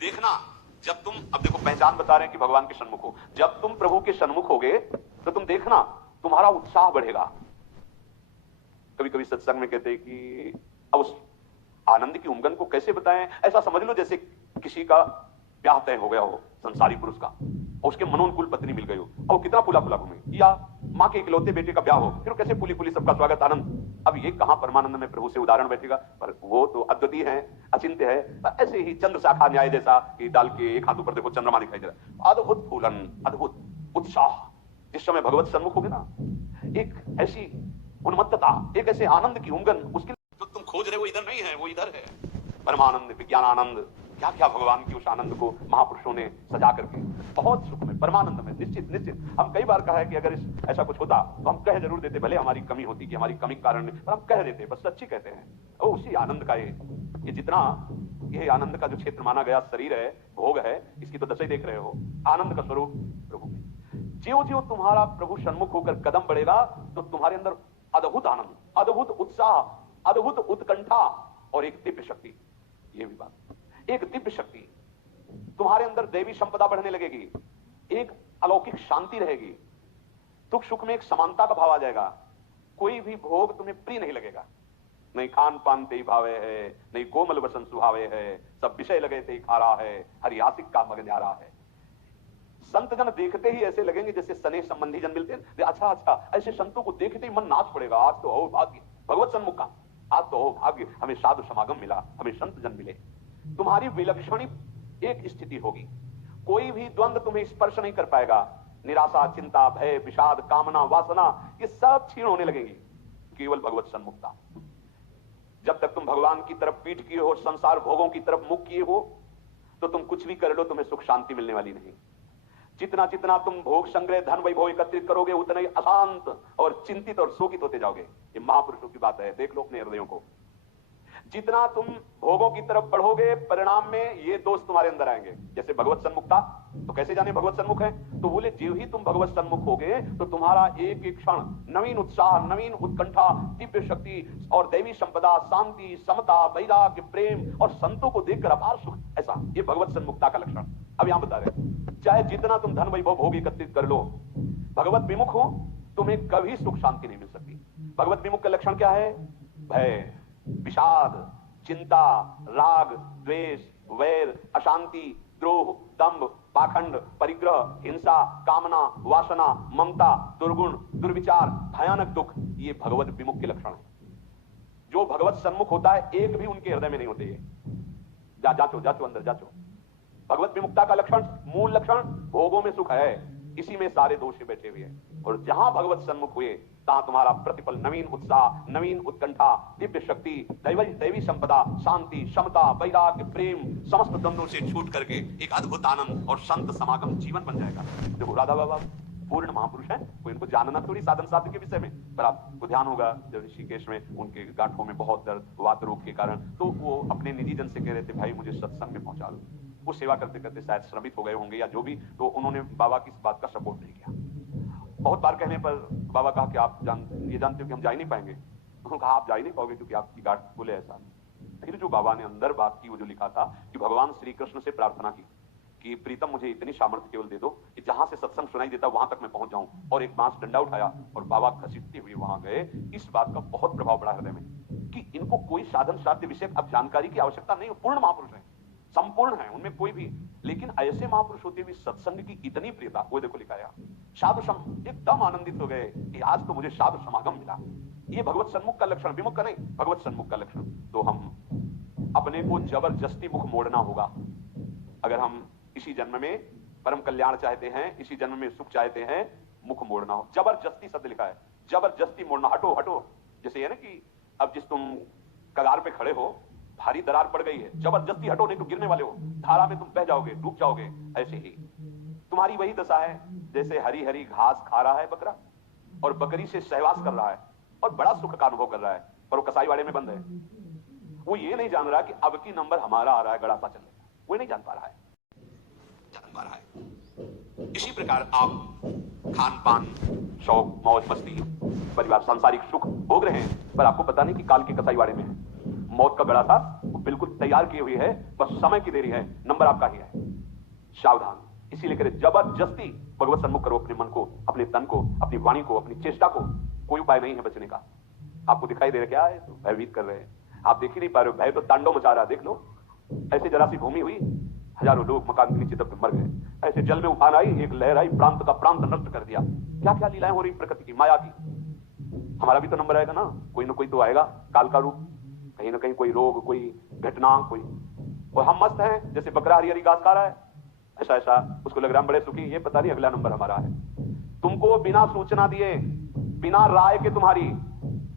देखना, जब तुम, अब देखो पहचान बता रहे हैं कि भगवान के सन्मुख हो, जब तुम प्रभु के सन्मुख होगे तो तुम देखना तुम्हारा उत्साह बढ़ेगा। कभी कभी सत्संग में कहते हैं कि अब उस आनंद की उमंगन को कैसे बताएं। ऐसा समझ लो जैसे किसी का ब्याह तय हो गया हो, संसारी पुरुष का, और उसके मनोनुकूल पत्नी मिल गई हो, और कितना फूला फूला घूमे, या माँ के इकलौते बेटे का ब्याह हो, फिर कैसे फूली फूली सबका स्वागत आनंद। अब ये कहां परमानंद में प्रभु से उदाहरण बैठेगा, पर वो तो अद्वितीय है, अचिंत्य है। ऐसे ही चंद्र शाखा न्याय जैसा कि डाल के एक हाथ ऊपर देखो चंद्रमा दिखाई दे रहा है, अद्भुत फूलन, अद्भुत उत्साह। जिस समय भगवत सन्मुख होगे ना, एक ऐसी उन्मत्तता, एक ऐसे आनंद की उमंगन, उसके जो तुम खोज रहे हो इधर नहीं है, वो इधर है। परमानंद, विज्ञान आनंद, क्या क्या भगवान की उस आनंद को महापुरुषों ने सजा करके बहुत सुख में, परमानंद में, निश्चित निश्चित। हम कई बार कहा है कि अगर ऐसा कुछ होता तो हम कह जरूर देते, भले हमारी कमी होती कि हमारी कमी के कारण, पर हम कह देते, बस सच्ची कहते हैं। और उसी आनंद का ये जितना ये आनंद का जो क्षेत्र माना गया शरीर है, भोग है, इसकी तो दशा देख रहे हो। आनंद का स्वरूप प्रभु में। ज्यों ज्यों तुम्हारा प्रभु सन्मुख होकर कदम बढ़ेगा तो तुम्हारे अंदर अद्भुत आनंद, अद्भुत उत्साह, अद्भुत उत्कंठा और एक दिव्य शक्ति। ये भी बात, एक दिव्य शक्ति, तुम्हारे अंदर दैवी संपदा बढ़ने लगेगी, एक अलौकिक शांति रहेगी, दुख सुख में एक समानता का भाव आ जाएगा। कोई भी भोग तुम्हें प्रिय नहीं लगेगा, नहीं खान पान ते भावे है, नहीं कोमल वसन सुहावे है, सब विषय लगे ते खारा है, हरियासिक का मग न्यारा है। संत जन देखते ही ऐसे लगेंगे जैसे स्नेह संबंधी जन मिलते हैं। अच्छा अच्छा, ऐसे संतों को देखते ही मन नाच पड़ेगा, आज तो हो भाग्य भगवत सन्मुख का, आज तो हो भाग्य, हमें साधु समागम मिला, हमें संत जन मिले। तुम्हारी विलक्षण एक स्थिति होगी, कोई भी द्वंद्व तुम्हें स्पर्श नहीं कर पाएगा। निराशा, चिंता, भय, विषाद, कामना, वासना, ये सब क्षीण होने लगेंगी केवल भगवत सन्मुखता। जब तक तुम भगवान की तरफ पीठ किए हो, संसार भोगों की तरफ मुख किए हो, तो तुम कुछ भी कर लो, तुम्हें सुख शांति मिलने वाली नहीं। जितना जितना तुम भोग संग्रह, धन वैभव एकत्रित करोगे, उतना ही अशांत और चिंतित और शोकित होते जाओगे। ये महापुरुषों की बात है, देख लो अपने हृदयों को। जितना तुम भोगों की तरफ बढ़ोगे, परिणाम में ये दोष तुम्हारे अंदर आएंगे। जैसे भगवत सन्मुखता, तो कैसे जाने भगवत सन्मुख है? तो बोले जो ही तुम भगवत सन्मुख होगे तो तुम्हारा एक एक क्षण नवीन उत्साह, नवीन उत्कंठा, दिव्य शक्ति और दैवी संपदा, शांति, समता, वैराग्य, प्रेम और संतों को देखकर अपार सुख। ऐसा ये भगवत सन्मुखता का लक्षण। अब यहां बता रहे, चाहे जितना तुम धन वैभव भोग एकत्रित कर लो, भगवत विमुख हो, तुम्हें कभी सुख शांति नहीं मिल सकती। भगवत विमुख का लक्षण क्या है? भय, विषाद, चिंता, राग, द्वेष, वैर, अशांति, द्रोह, दंभ, पाखंड, परिग्रह, हिंसा, कामना, वासना, ममता, दुर्गुण, दुर्विचार, भयानक दुख, ये भगवत विमुख के लक्षण है। जो भगवत सन्मुख होता है, एक भी उनके हृदय में नहीं होते। ये जाचो जाचो अंदर जाचो। भगवत विमुक्ता का लक्षण, मूल लक्षण भोगों में सुख है, इसी में सारे दोष बैठे हुए हैं। और जहां भगवत सन्मुख हुए, तहां तुम्हारा प्रतिपल नवीन उत्साह, नवीन उत्कंठा, दिव्य शक्ति, दैवी संपदा, शांति, समता, वैराग्य, प्रेम, समस्त द्वंद्वों से छूट करके एक अद्भुत आनंद और संत समागम जीवन बन जाएगा। देखो राधा बाबा पूर्ण महापुरुष है, कोई इनको जानना थोड़ी साधन साध्य के विषय में, पर आपको ध्यान होगा जब ऋषिकेश में उनके गांठों में बहुत दर्द, वात रोग के कारण, तो वो अपने निजी जन से कह रहे थे, भाई मुझे सत्संग में पहुंचा दो। वो सेवा करते करते शायद श्रमित हो गए होंगे या जो भी, तो उन्होंने बाबा की इस बात का सपोर्ट नहीं किया। बहुत बार कहने पर बाबा कहा कि आप ये जानते हो कि हम जा ही नहीं पाएंगे। उन्होंने कहा आप जा ही नहीं पाओगे क्योंकि आपकी गांठ बोले ऐसा। फिर जो बाबा ने अंदर बात की, वो जो लिखा था कि भगवान श्री कृष्ण से प्रार्थना की कि प्रीतम मुझे इतनी सामर्थ्य केवल दे दो कि जहां से सत्संग सुनाई देता वहां तक मैं पहुंच जाऊं, और एक बांस डंडा उठाया और बाबा घसीटते हुए वहां गए। इस बात का बहुत प्रभाव पड़ा हृदय में कि इनको कोई साधन साध्य विषय अब जानकारी की आवश्यकता नहीं, पूर्ण महापुरुष है, संपूर्ण है, उनमें कोई भी। लेकिन ऐसे महापुरुष होते हुए सत्संग की इतनी प्रियता, वो देखो लिखाया, साधु सम एकदम आनंदित हो गए कि आज तो मुझे साधु समागम मिला। ये भगवत सन्मुख का लक्षण, विमुख का नहीं, भगवत सन्मुख का लक्षण। तो हम अपने को जबरदस्ती मुख मोड़ना होगा। अगर हम इसी जन्म में परम कल्याण चाहते हैं, इसी जन्म में सुख चाहते हैं, मुख मोड़ना हो। जबरदस्ती शब्द लिखा है, जबरदस्ती मोड़ना, हटो हटो। जैसे ये ना कि अब जिस तुम कगार पे खड़े हो, भारी दरार पड़ गई है, जबरदस्ती हटो नहीं तो गिरने वाले हो, धारा में तुम बह जाओगे, डूब जाओगे। ऐसे ही तुम्हारी वही दशा है जैसे हरी हरी घास खा रहा है बकरा और बकरी से सहवास कर रहा है और बड़ा सुख का अनुभव कर रहा है, पर वो कसाईवाड़े में बंद है। वो ये नहीं जान रहा कि अब की नंबर हमारा आ रहा है, गड़ासा चलेगा, वो नहीं जान पा रहा है, जान पा रहा है। इसी प्रकार आप खान पान, शौक, मौज मस्ती, परिवार, सांसारिक सुख भोग रहे हैं, पर आपको पता नहीं कि काल के कसाईवाड़े में है। मौत का गड़ासा बिल्कुल तैयार की हुई है, बस समय की देरी है, नंबर आपका ही है। सावधान। इसीलिए कह जबरदस्ती भगवत सन्मुख करो अपने मन को, अपने तन को, अपनी वाणी को, अपनी चेष्टा को। कोई उपाय नहीं है बचने का। आपको दिखाई दे रहा क्या है? तो भयभीत कर रहे हैं, आप देख ही नहीं पा रहे हो। भय तो तांडव मचा रहा है, देख लो। ऐसे जरा सी भूमि हुई, हजारों लोग मकान के नीचे दब के मर गए। ऐसे जल में उफान आई, एक लहर आई, प्रांत का प्रांत नष्ट कर दिया। क्या क्या लीलाएं हो रही प्रकृति की, माया की। हमारा भी तो नंबर आएगा ना कोई तो आएगा, काल का रूप, कहीं ना कहीं कोई रोग, कोई घटना, कोई। और हम मस्त हैं जैसे बकरा हरी हरी घास खा रहा है, ऐसा उसको लग रहा है बड़े सुखी, ये पता नहीं अगला नंबर हमारा है। तुमको बिना सूचना दिए, बिना राय के तुम्हारी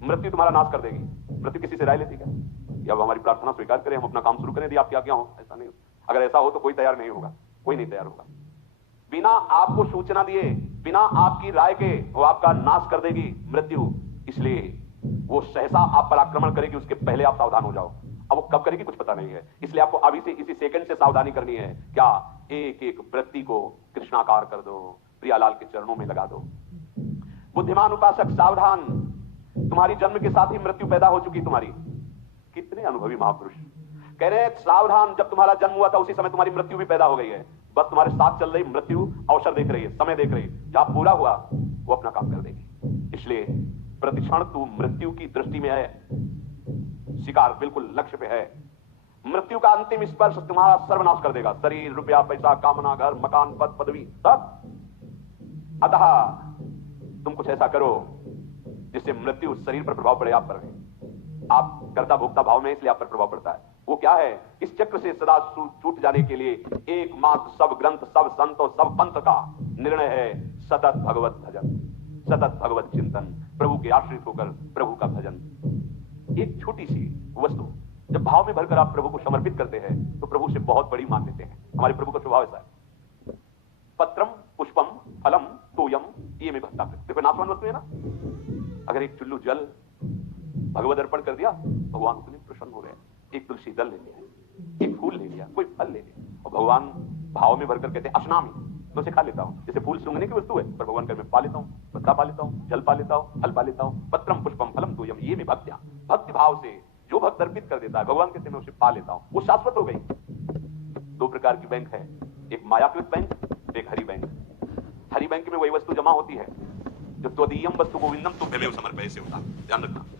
मृत्यु तुम्हारा नाश कर देगी। मृत्यु किसी से राय लेती क्या? या वो हमारी प्रार्थना स्वीकार करें, हम अपना काम शुरू करें, यदि आप क्या हो? ऐसा नहीं। अगर ऐसा हो तो कोई तैयार नहीं होगा, कोई नहीं तैयार होगा। बिना आपको सूचना दिए, बिना आपकी राय के वो आपका नाश कर देगी मृत्यु। इसलिए वो सहसा आप पर आक्रमण करेगी, उसके पहले आप सावधान हो जाओ। अब वो कब करेगी कुछ पता नहीं है, इसलिए आपको अभी से इसी सेकंड से सावधानी करनी है। क्या? एक एक वृत्ति को कृष्णाकार कर दो, प्रियालाल के चरणों में लगा दो। बुद्धिमान उपासक सावधान, तुम्हारी जन्म के साथ ही मृत्यु पैदा हो चुकी तुम्हारी। कितने अनुभवी महापुरुष कह रहे हैं सावधान, जब तुम्हारा जन्म हुआ था उसी समय तुम्हारी मृत्यु भी पैदा हो गई है। बस तुम्हारे साथ चल रही मृत्यु अवसर देख रही है, समय देख रही है, जहां पूरा हुआ वो अपना काम कर देगी। इसलिए प्रतिक्षण तू मृत्यु की दृष्टि में है, शिकार बिल्कुल लक्ष्य पे है। मृत्यु का अंतिम स्पर्श तुम्हारा सर्वनाश कर देगा। शरीर, रुपया, पैसा, कामना, घर, मकान, पद, पदवी, सब। अतः तुम कुछ ऐसा करो जिससे मृत्यु शरीर पर प्रभाव पड़े, आप पर नहीं। आप कर्ता भोक्ता भाव में, इसलिए आप पर प्रभाव पड़ता है। वो क्या है? इस चक्र से सदा छूट जाने के लिए एकमात्र सब ग्रंथ, सब संत और सब पंथ का निर्णय है सतत भगवत भजन, सतत भगवत चिंतन, प्रभु के आश्रित होकर प्रभु का भजन। एक छोटी सी वस्तु जब भाव में भरकर आप प्रभु को समर्पित करते हैं तो प्रभु से बहुत बड़ी मान लेते हैं। हमारे प्रभु का स्वभाव ऐसा है। पत्रम पुष्पम फलम तोयम ये में भक्ता। देखो नाशवान वस्तु है ना, अगर एक चुल्लू जल भगवत अर्पण कर दिया, भगवान उतने प्रसन्न हो रहे हैं। एक तुलसी दल ले लिया, एक फूल ले लिया, कोई फल ले लिया, और भगवान भाव में भरकर कहते हैं अश्नामी, तो उसे खा लेता हूं। जैसे फूल सूंघने की वस्तु है, पर भगवान कर मैं पा लेता हूं, पत्ता पा लेता हूं, जल पा लेता हूं, फल पा लेता हूं। पत्रम पुष्पम फलम तोयम ये में भक्त्या, भक्ति भाव से जो भक्त अर्पित कर देता है भगवान कहते मैं उसे पा लेता हूं, वो शाश्वत हो गई। दो प्रकार की बैंक है, एक मायाकृत बैंक, एक हरि बैंक। हरि बैंक में वही वस्तु जमा होती है जो त्वदीयम वस्तु गोविंदम तुभ्यमेव समर्पयसे होता। ध्यान रखना।